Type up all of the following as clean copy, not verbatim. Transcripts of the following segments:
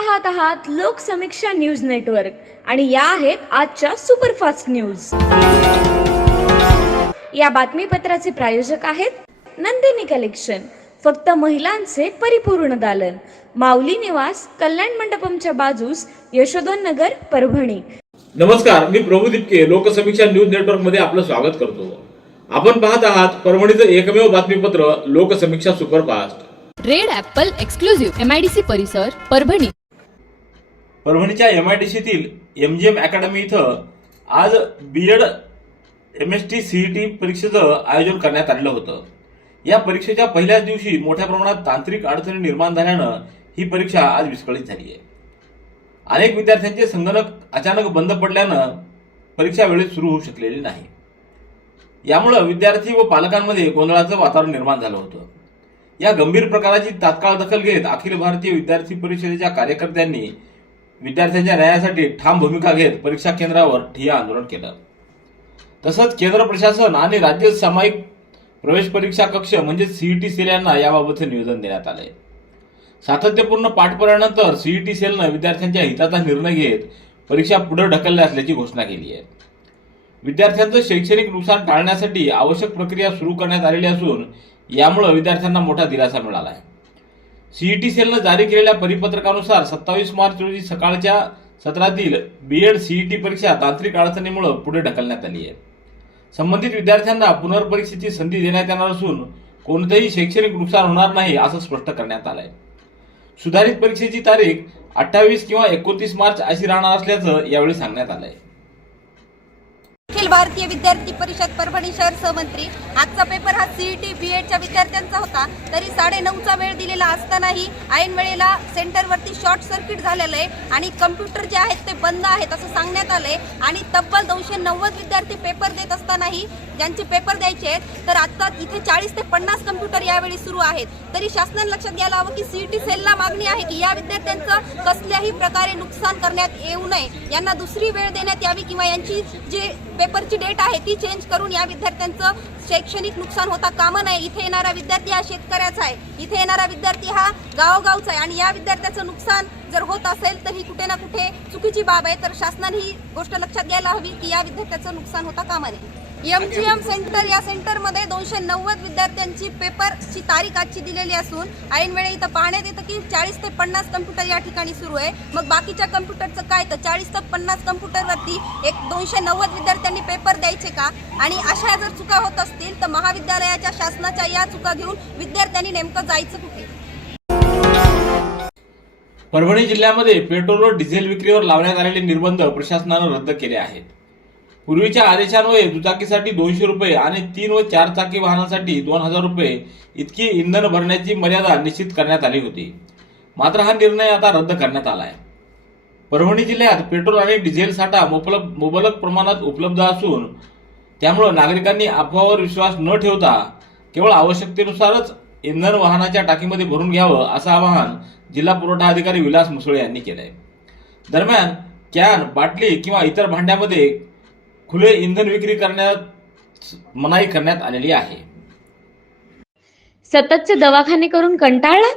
पाहत आहात Loksamiksha news network आणि या आहेत आजच्या सुपरफास्ट न्यूज। या बातमीपत्राचे प्रायोजक आहेत नंदिनी कलेक्शन, फक्त महिलांचे परिपूर्ण दालन, माऊली निवास, कल्याण मंडपमच्या बाजूस, यशोधन नगर, परभणी। नमस्कार, मी प्रभू दिपके लोकसमीक्षा न्यूज नेटवर्क मध्ये आपलं स्वागत करतो। आपण पाहत आहात परभणीचं एकमेव बातमीपत्र Loksamiksha superfast. Red Apple exclusive MIDC परिसर परभणी। परभणीच्या MIDCतील MGM अकॅडमी इथं आज B.Ed MST CET परीक्षेचं आयोजन करण्यात आलेलं होतं। या परीक्षेच्या पहिल्याच दिवशी मोठ्या प्रमाणात तांत्रिक अडचणी निर्माण झाल्यानं ही परीक्षा आज विस्कळीत झाली आहे। अनेक विद्यार्थ्यांचे संगणक अचानक बंद पडल्यानं परीक्षा वेळेत सुरू होऊ शकलेली नाही। यामुळे विद्यार्थी व पालकांमध्ये गोंधळाचं वातावरण निर्माण झालं होतं। या गंभीर प्रकाराची तात्काळ दखल घेत अखिल भारतीय विद्यार्थी परिषदेच्या कार्यकर्त्यांनी विद्यार्थ्यांच्या न्यायासाठी ठाम भूमिका घेत परीक्षा केंद्रावर ठिय्या आंदोलन केलं। तसंच केंद्र प्रशासन आणि राज्य सामायिक प्रवेश परीक्षा कक्ष म्हणजे CET सेल यांना याबाबतचे निवेदन देण्यात आले। सातत्यपूर्ण पाठपुराव्यानंतर CET सेलनं विद्यार्थ्यांच्या हिताचा निर्णय घेत परीक्षा पुढे ढकलल्या असल्याची घोषणा केली आहे। विद्यार्थ्यांचं शैक्षणिक नुकसान टाळण्यासाठी आवश्यक प्रक्रिया सुरू करण्यात आलेली असून यामुळे विद्यार्थ्यांना मोठा दिलासा मिळाला आहे। CET सेलनं जारी केलेल्या परिपत्रकानुसार 27 मार्च रोजी सकाळच्या सत्रातील B.Ed CET परीक्षा तांत्रिक अडचणीमुळे पुढे ढकलण्यात आली आहे। संबंधित विद्यार्थ्यांना पुनर्परीक्षेची संधी देण्यात येणार असून कोणतेही शैक्षणिक नुकसान होणार नाही असं स्पष्ट करण्यात आलंय। सुधारित परीक्षेची तारीख 28 किंवा 29 मार्च अशी राहणार असल्याचं यावेळी सांगण्यात आलंय। अखिल भारतीय विद्यार्थी परिषद परभणी शहर सहमंत्री आजचा पेपर हा CET B.Edच्या विद्यार्थ्यांचा होता, तरी 9:30चा वेळ दिलेला असतानाही ऐन वेळेला सेंटरवरती शॉर्ट सर्किट झालेलं आहे आणि कम्प्युटर जे आहेत ते बंद आहेत असं सांगण्यात आलंय आणि तब्बल 290 विद्यार्थी पेपर देत असतानाही ज्यांचे पेपर द्यायचे आहेत तर आता इथे 40 ते 50 कम्प्युटर यावेळी सुरू आहेत। तरी शासनाने लक्षात घ्यायला हवं की CET सेलला मागणी आहे की या विद्यार्थ्यांचं कसल्याही प्रकारे नुकसान करण्यात येऊ नये, यांना दुसरी वेळ देण्यात यावी किंवा यांची जे पेपरची डेट आहे ती चेंज करून या विद्यार्थ्यांचं शैक्षणिक नुकसान होता कामा नये। इथे येणारा विद्यार्थी हा शेतकऱ्याचा आहे, इथे येणारा विद्यार्थी हा गावोगावचा आहे आणि या विद्यार्थ्याचं नुकसान जर होत असेल तर ही कुठे ना कुठे चुकीची बाब आहे। तर शासनाने ही गोष्ट लक्षात घ्यायला हवी की या विद्यार्थ्याचं नुकसान होता कामा नये। MGM सेंटर या सेंटरमध्ये 290 विद्यार्थ्यांची पेपरची तारीख आजची दिलेली असून ऐन वेळी इथं पाहण्यात येतं की 40 ते 50 कम्प्युटर या ठिकाणी सुरू आहे। मग बाकीच्या कम्प्युटरचं काय, तर 40 ते 50 कम्प्युटरवरती 290 विद्यार्थ्यांनी पेपर द्यायचे का? आणि अशा जर चुका होत असतील तर महाविद्यालयाच्या शासनाच्या या चुका घेऊन विद्यार्थ्यांनी नेमकं जायचं कुठे? परभणी जिल्ह्यामध्ये पेट्रोल व डिझेल विक्रीवर लावण्यात आलेले निर्बंध प्रशासनानं रद्द केले आहेत। पूर्वीच्या आदेशान्वये दुचाकीसाठी 200 रुपये आणि 3 व 4 चाकी वाहनासाठी 2000 रुपये इतकी इंधन भरण्याची मर्यादा निश्चित करण्यात आली होती। मात्र हा निर्णय आता रद्द करण्यात आला आहे। परभणी जिल्ह्यात पेट्रोल आणि डिझेल साठा मुबलक प्रमाणात उपलब्ध असून त्यामुळे नागरिकांनी अफवावर विश्वास न ठेवता केवळ आवश्यकतेनुसारच इंधन वाहनाच्या टाकीमध्ये भरून घ्यावं असं आवाहन जिल्हा पुरवठा अधिकारी विलास मुसळे यांनी केलंय। दरम्यान कॅन, बाटली किंवा इतर भांड्यामध्ये खुले इंधन विक्री करण्यात मनाई करण्यात आलेली आहे। सततचे दवाखाने करून कंटाळलात?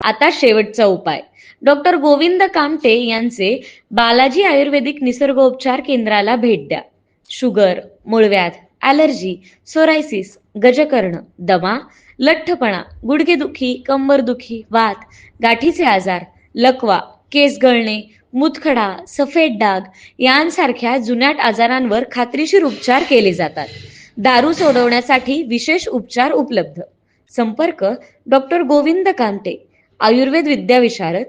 आता शेवटचा उपाय। डॉक्टर गोविंद कामटे यांचे बालाजी आयुर्वेदिक निसर्गोपचार केंद्राला भेट द्या। शुगर, मूळव्याध, ॲलर्जी, सोरायसिस, गजकर्ण, दमा, लठ्ठपणा, गुडघेदुखी, कंबरदुखी, वात, गाठीचे आजार, लकवा, केस गळणे, मुतखडा, सफेद डाग यांसारख्या जुनाट आजारांवर खात्रीशीर उपचार केले जातात। दारू सोडवण्यासाठी विशेष उपचार उपलब्ध। संपर्क डॉक्टर गोविंद कामटे, आयुर्वेद विद्याविशारद,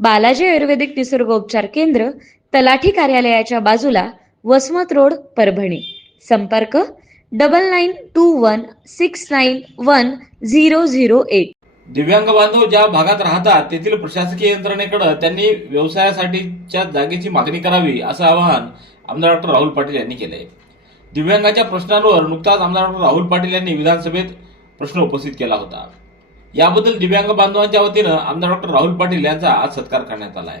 बालाजी आयुर्वेदिक निसर्गोपचार केंद्र, तलाठी कार्यालयाच्या बाजूला, वसमत रोड, परभणी। संपर्क 9921691008। दिव्यांग बांधव ज्या भागात राहतात तेथील प्रशासकीय यंत्रणेकडे त्यांनी व्यवसायासाठीच्या जागेची मागणी करावी असं आवाहन आमदार डॉक्टर राहुल पाटील यांनी केलंय। दिव्यांगाच्या प्रश्नांवर नुकताच आमदार डॉक्टर राहुल पाटील यांनी विधानसभेत प्रश्न उपस्थित केला होता। याबद्दल दिव्यांग बांधवांच्या वतीनं आमदार डॉक्टर राहुल पाटील यांचा आज सत्कार करण्यात आलाय।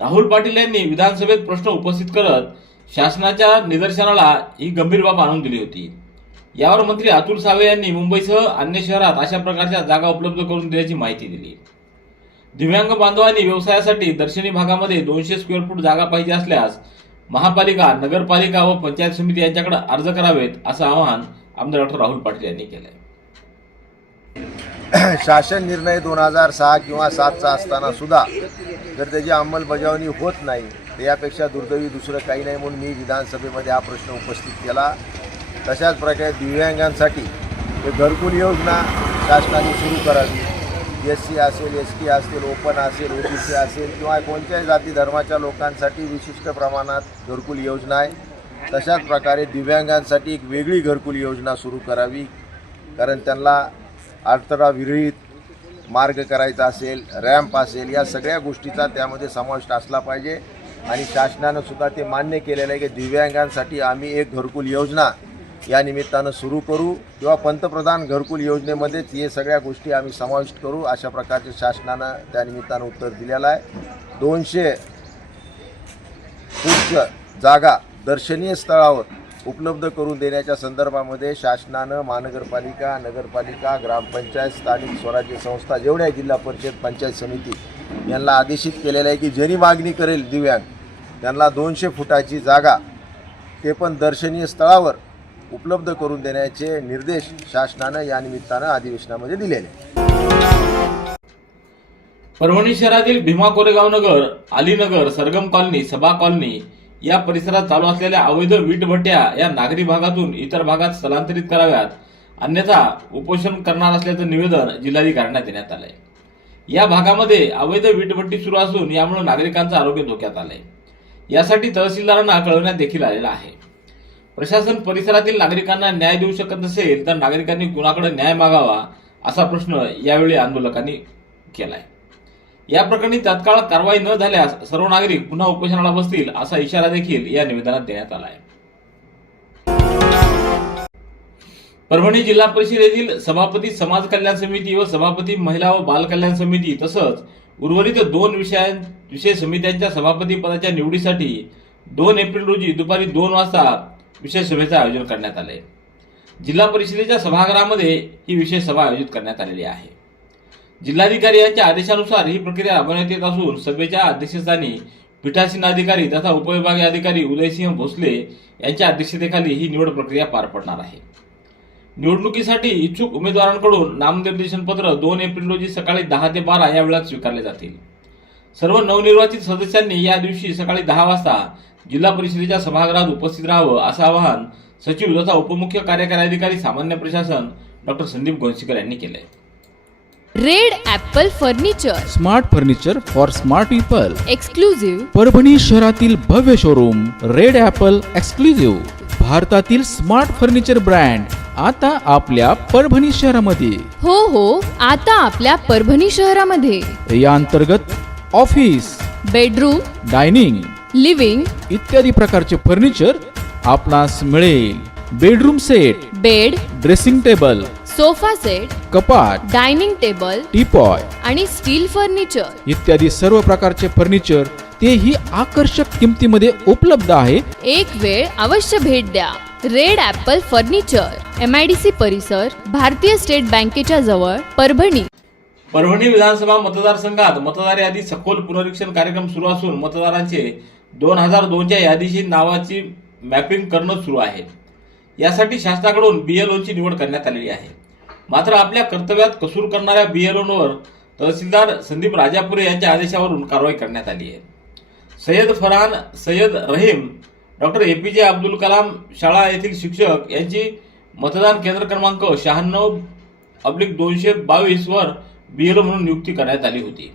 राहुल पाटील यांनी विधानसभेत प्रश्न उपस्थित करत शासनाच्या निदर्शनाला ही गंभीर बाब आणून दिली होती। यावर मंत्री अतुल सावे यांनी मुंबईसह अन्य शहरात अशा प्रकारच्या जागा उपलब्ध करून दिल्याची माहिती दिली। दिव्यांग बांधवांनी व्यवसायासाठी दर्शनी भागामध्ये 200 स्क्वेअर फूट जागा पाहिजे असल्यास महापालिका, नगरपालिका व पंचायत समिती यांच्याकडे अर्ज करावेत असं आवाहन आमदार डॉक्टर राहुल पाटील यांनी केलंय. शासन निर्णय 2006 किंवा 7चा असताना सुद्धा जर त्याची अंमलबजावणी होत नाही तर यापेक्षा दुर्दैवी दुसरं काही नाही, म्हणून मी विधानसभेमध्ये हा प्रश्न उपस्थित केला. तशाच प्रकारे दिव्यांगांसाठी घरकुल योजना शासनाने सुरू करावी. SC असेल, ST असेल, ओपन असेल, OBC असेल किंवा कोणत्याही जाती धर्माच्या लोकांसाठी विशिष्ट प्रमाणात घरकुल योजना आहे. तशाच प्रकारे दिव्यांगांसाठी एक वेगळी घरकुल योजना सुरू करावी, कारण त्यांना अडथळा विरहित मार्ग करायचा असेल, रॅम्प असेल, या सगळ्या गोष्टीचा त्यामध्ये समावेश असला पाहिजे. आणि शासनानं सुद्धा ते मान्य केलेलं आहे की दिव्यांगांसाठी आम्ही एक घरकुल योजना या निमित्तानं सुरू करू किंवा पंतप्रधान घरकुल योजनेमध्येच हे सगळ्या गोष्टी आम्ही समाविष्ट करू, अशा प्रकारचे शासनानं त्या निमित्तानं उत्तर दिलेलं आहे. 200 फूटचं जागा दर्शनीय स्थळावर उपलब्ध करून देण्याच्या संदर्भामध्ये शासनानं महानगरपालिका, नगरपालिका, ग्रामपंचायत, स्थानिक स्वराज्य संस्था जेवढ्या जिल्हा परिषद, पंचायत समिती यांना आदेशित केलेलं आहे की ज्यांनी मागणी करेल दिव्यांग त्यांना 200 फुटाची जागा ते पण दर्शनीय स्थळावर उपलब्ध करून देण्याचे निर्देश शासनानं या निमित्तानं अधिवेशनामध्ये दिलेले. परभणी शहरातील भीमा कोरेगाव नगर, अलीनगर, सरगम कॉलनी, सभा कॉलनी या परिसरात चालू असलेल्या अवैध वीटभट्ट्या या नागरी भागातून इतर भागात स्थलांतरित कराव्यात, अन्यथा उपोषण करणार असल्याचं निवेदन जिल्हाधिकाऱ्यांना देण्यात आलंय. या भागामध्ये अवैध वीटभट्टी सुरू असून यामुळे नागरिकांचं आरोग्य धोक्यात आलंय. यासाठी तहसीलदारांना कळवण्यात देखील आलेलं आहे. प्रशासन परिसरातील नागरिकांना न्याय देऊ शकत नसेल तर नागरिकांनी कुणाकडे न्याय मागावा असा प्रश्न यावेळी आंदोलकांनी केलाय. या प्रकरणी तात्काळ कारवाई न झाल्यास सर्व नागरिक पुन्हा उपोषणाला बसतील असा इशारा देखील या निवेदनात देण्यात आला आहे. परभणी जिल्हा परिषदेतील सभापती समाज कल्याण समिती व सभापती महिला व बाल कल्याण समिती तसंच उर्वरित 2 विषय समित्यांच्या सभापती पदाच्या निवडीसाठी 2 एप्रिल रोजी दुपारी 2 वाजता विशेष सभेचं आयोजन करण्यात आले. जिल्हा परिषदेच्या सभागृहामध्ये ही विशेष सभा आयोजित करण्यात आलेली आहे. जिल्हाधिकारी यांच्या आदेशानुसार ही प्रक्रिया राबवण्यात येत असून सभेच्या अध्यक्षस्थानी पीठासीन अधिकारी तथा उपविभागीय अधिकारी उदयसिंह भोसले यांच्या अध्यक्षतेखाली ही निवड प्रक्रिया पार पडणार आहे. निवडणुकीसाठी इच्छुक उमेदवारांकडून नामनिर्देशन पत्र 2 एप्रिल रोजी सकाळी 10 ते 12 या वेळात स्वीकारले जातील. सर्व नवनिर्वाचित सदस्यांनी या दिवशी सकाळी 10 वाजता जिल्हा परिषदेच्या सभागृहात उपस्थित राहावं असं आवाहन सचिव तथा उपमुख्य कार्यकारी अधिकारी सामान्य प्रशासन डॉक्टर संदीप गोंसीकर यांनी केलंय. Red Apple furniture, smart furniture for smart people. Exclusive Parbhani शहरातील भव्य शोरूम रेड ॲपल एक्सक्लुझिव्ह, भारतातील स्मार्ट फर्निचर ब्रँड आता आपल्या परभणी शहरामध्ये. हो, आता आपल्या परभणी शहरामध्ये. या अंतर्गत ऑफिस, बेडरूम, डायनिंग, लिव्हिंग इत्यादी प्रकारचे फर्निचर आपणास मिळेल. Bedroom set, bed, dressing table, sofa set, कपाट, डायनिंग टेबल, टीपॉय आणि स्टील फर्निचर इत्यादी सर्व प्रकारचे फर्निचर तेही आकर्षक किमतीमध्ये उपलब्ध आहे. एक वेळ अवश्य भेट द्या. रेड ॲपल फर्निचर, MIDC परिसर, भारतीय स्टेट बँकेच्या जवळ, परभणी. परभणी विधानसभा मतदारसंघात मतदार यादी सखोल पुनरीक्षण कार्यक्रम सुरू असून मतदारांचे 2002च्या यादीची नावाची मॅपिंग करणं सुरू आहे. यासाठी शासनाकडून BLOची निवड करण्यात आलेली आहे. मात्र आपल्या कर्तव्यात कसूर करणाऱ्या BLOवर तहसीलदार संदीप राजापुरे यांच्या आदेशावरून कारवाई करण्यात आली आहे. सय्यद फरहान सय्यद रहीम, डॉक्टर APJ अब्दुल कलाम शाळा येथील शिक्षक यांची मतदान केंद्र क्रमांक 96/222 वर BLO म्हणून नियुक्ती करण्यात आली होती.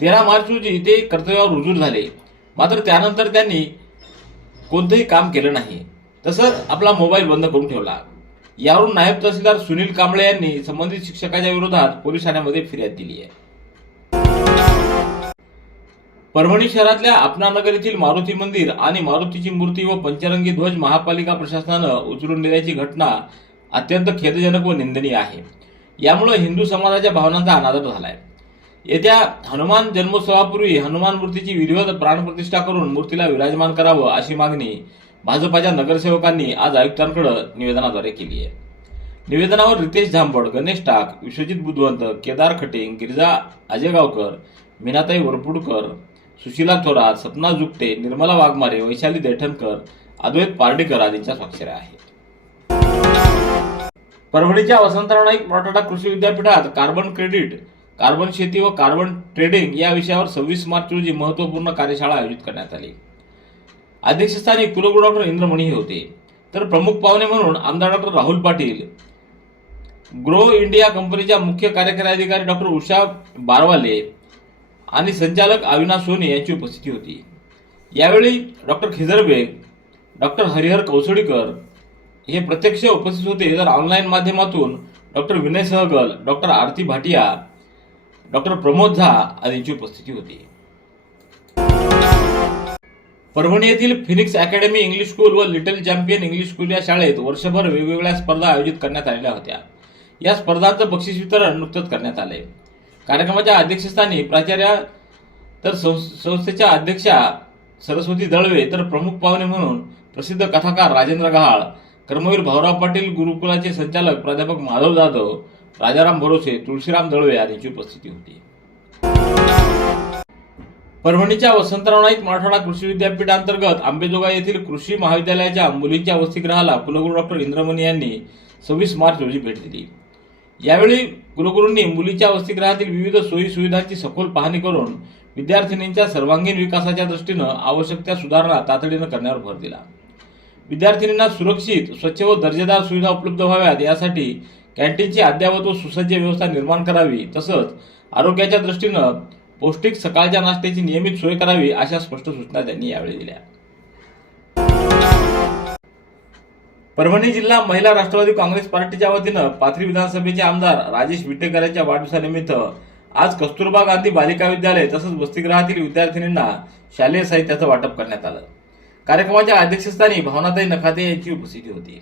13 मार्च रोजी ते कर्तव्यावर रुजू झाले. मात्र त्यानंतर त्यांनी कोणतंही काम केलं नाही. तसंच आपला मोबाईल बंद करून ठेवला. यावरून नायब तहसीलदार सुनील कांबळे यांनी संबंधित शिक्षकाच्या विरोधात पोलीस ठाण्यामध्ये फिर्याद दिली आहे. परभणी शहरातल्या आपणानगर येथील मारुती मंदिर आणि मारुतीची मूर्ती व पंचरंगी ध्वज महापालिका प्रशासनानं उचलून नेल्याची घटना अत्यंत खेदजनक व निंदनीय आहे. यामुळे हिंदू समाजाच्या भावनांचा अनादर झालाय. येत्या हनुमान जन्मोत्सवापूर्वी हनुमान मूर्तीची विधिवत प्राणप्रतिष्ठा करून मूर्तीला विराजमान करावं अशी मागणी भाजपाच्या नगरसेवकांनी आज आयुक्तांकडे निवेदनाद्वारे केली आहे. निवेदनावर रितेश झांबड, गणेश टाक, विश्वजित बुधवंत, केदार खटिंग, गिरिजा अजयगावकर, मीनाताई वरपुडकर, सुशीला थोरात, सपना जुकटे, निर्मला वाघमारे, वैशाली दैठणकर, अद्वैत पार्डीकर आदींच्या स्वाक्षऱ्या आहेत. परभणीच्या वसंतराव नाईक मराठवाडा कृषी विद्यापीठात कार्बन क्रेडिट, कार्बन शेती व कार्बन ट्रेडिंग या विषयावर 26 मार्च रोजी महत्त्वपूर्ण कार्यशाळा आयोजित करण्यात आली. अध्यक्षस्थानी कुलगुरू डॉक्टर इंद्रमणी हे होते, तर प्रमुख पाहुणे म्हणून आमदार doctor Rahul Patil, grow India कंपनीच्या मुख्य कार्यकारी अधिकारी डॉक्टर उषा बारवाले आणि संचालक अविनाश सोनी यांची उपस्थिती होती. यावेळी डॉक्टर खिजर बेग, डॉक्टर हरिहर कौसडीकर हे प्रत्यक्ष उपस्थित होते, तर ऑनलाईन माध्यमातून डॉक्टर विनय सहगल, डॉक्टर आरती भाटिया, डॉक्टर प्रमोद झा आदींची उपस्थिती होती. परभणी येथील फिनिक्स अकॅडमी इंग्लिश स्कूल व लिटल चॅम्पियन इंग्लिश स्कूल या शाळेत वर्षभर वेगवेगळ्या स्पर्धा आयोजित करण्यात आलेल्या होत्या. या स्पर्धांचं बक्षीस वितरण नुकतंच करण्यात आले. कार्यक्रमाच्या अध्यक्षस्थानी प्राचार्या, तर संस्थेच्या अध्यक्षा सरस्वती दळवे, तर प्रमुख पाहुणे म्हणून प्रसिद्ध कथाकार राजेंद्र गहाळ, कर्मवीर भाऊराव पाटील गुरुकुलाचे संचालक प्राध्यापक माधव जाधव, राजाराम भरोसे, तुळशीराम दळवे आदींची उपस्थिती होती. परभणीच्या वसंतराव नाईक मराठवाडा कृषी विद्यापीठांतर्गत आंबेजोगाई येथील कृषी महाविद्यालयाच्या मुलींच्या वसतिगृहाला कुलगुरू डॉक्टर इंद्रमणी यांनी 26 मार्च रोजी भेट दिली. यावेळी कुलगुरूंनी मुलींच्या वसतिगृहातील विविध सोयी सुविधांची सखोल पाहणी करून विद्यार्थिनींच्या सर्वांगीण विकासाच्या दृष्टीनं आवश्यक त्या सुधारणा तातडीनं करण्यावर भर दिला. विद्यार्थिनींना सुरक्षित, स्वच्छ व दर्जेदार सुविधा उपलब्ध व्हाव्यात यासाठी कॅन्टीनची अद्ययावत व सुसज्ज व्यवस्था निर्माण करावी, तसंच आरोग्याच्या दृष्टीनं पौष्टिक सकाळच्या नाश्त्याची नियमित सोय करावी अशा स्पष्ट सूचना त्यांनी यावेळी दिल्या. परभणी जिल्हा महिला राष्ट्रवादी काँग्रेस पार्टीच्या वतीनं पाथरी विधानसभेचे आमदार राजेश विटेकर यांच्या वाढदिवसानिमित्त आज कस्तुरबा गांधी बालिका विद्यालय तसंच वसतिगृहातील विद्यार्थिनींना शालेय साहित्याचं वाटप करण्यात आलं. कार्यक्रमाच्या अध्यक्षस्थानी भावनाताई नखाते यांची उपस्थिती होती.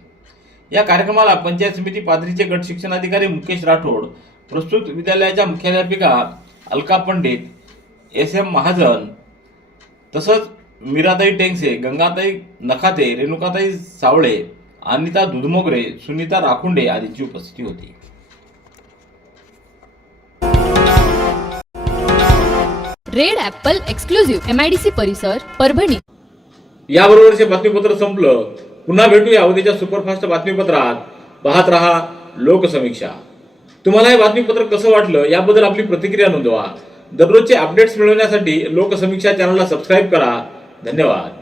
या कार्यक्रमाला पंचायत समिती पाथरीचे गट शिक्षणाधिकारी मुकेश राठोड, प्रस्तुत विद्यालयाच्या मुख्याध्यापिका अलका पंडित, SM महाजन, तसंच मीराताई टेंगसे, गंगाताई नखाते, रेणुकाताई सावळे, अनिता दुधमोगरे, सुनीता राखुंडे आदींची उपस्थिती होती. रेड ॲपल एक्सक्लुझिव्ह MIDC परिसर परभणी. याबरोबरचे बातमीपत्र संपलं. पुन्हा भेटूया उद्याच्या सुपरफास्ट बातमीपत्रात. पाहत रहा लोकसमीक्षा. तुम्हाला हे बातमीपत्र कसं वाटलं याबद्दल आपली प्रतिक्रिया नोंदवा. दररोजचे अपडेट्स मिळवण्यासाठी लोकसमीक्षा चॅनलला सबस्क्राईब करा. धन्यवाद.